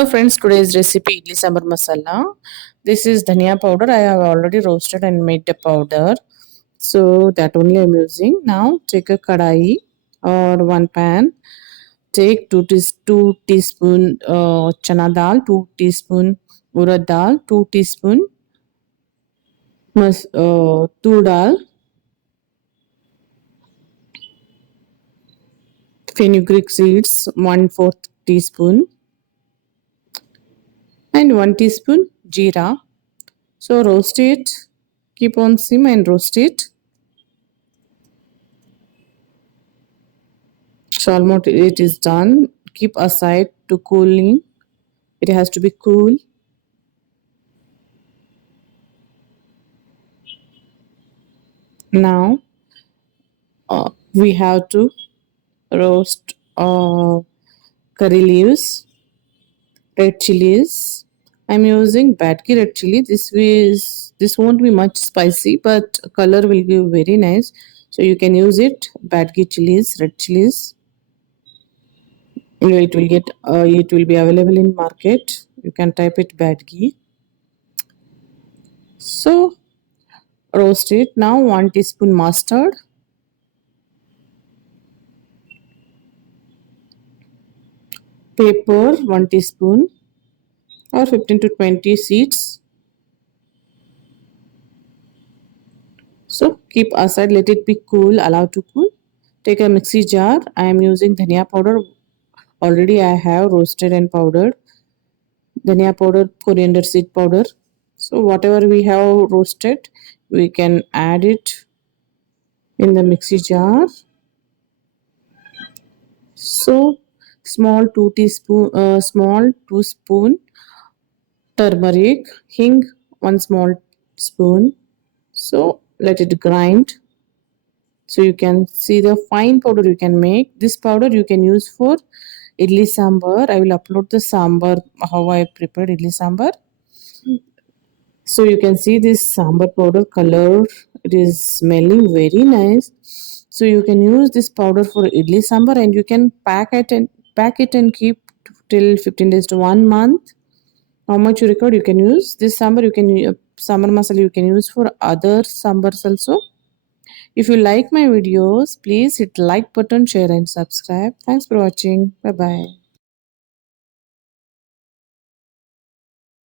Hello friends, today's recipe idli sambar masala. This is dhania powder. I have already roasted and made the powder. So that only I'm using. Now take a kadai or one pan. Take 2 teaspoon chana dal, 2 teaspoon urad dal, 2 teaspoon tur dal, fenugreek seeds, 1/4 teaspoon, and 1 teaspoon jeera. So roast it. Keep on sim and roast it. So almost it is done. Keep aside to cooling. It has to be cool. Now we have to roast curry leaves, red chilies. I'm using Badki red chili. This won't be much spicy, but color will give very nice. So you can use it. Badki chilies, red chilies. It will be available in market. You can type it Badki. So roast it. Now 1 teaspoon mustard, pepper 1 teaspoon or 15 to 20 seeds. So keep aside, let it be cool, allow to cool. Take a mixie jar. I am using dhania powder. Already I have roasted and powdered dhania powder, coriander seed powder. So whatever we have roasted, we can add it in the mixie jar. So small 2 spoon turmeric, hing 1 small spoon. So let it grind. So you can see the fine powder you can make. This powder you can use for idli sambar. I will upload the sambar how I prepared idli sambar. So you can see this sambar powder color. It is smelling very nice. So you can use this powder for idli sambar, and you can pack it and keep till 15 days to 1 month. How much you record you can use this sambar. You can sambar masala you can use for other sambars also. If you like my videos, please hit like button, share and subscribe. Thanks for watching. Bye bye.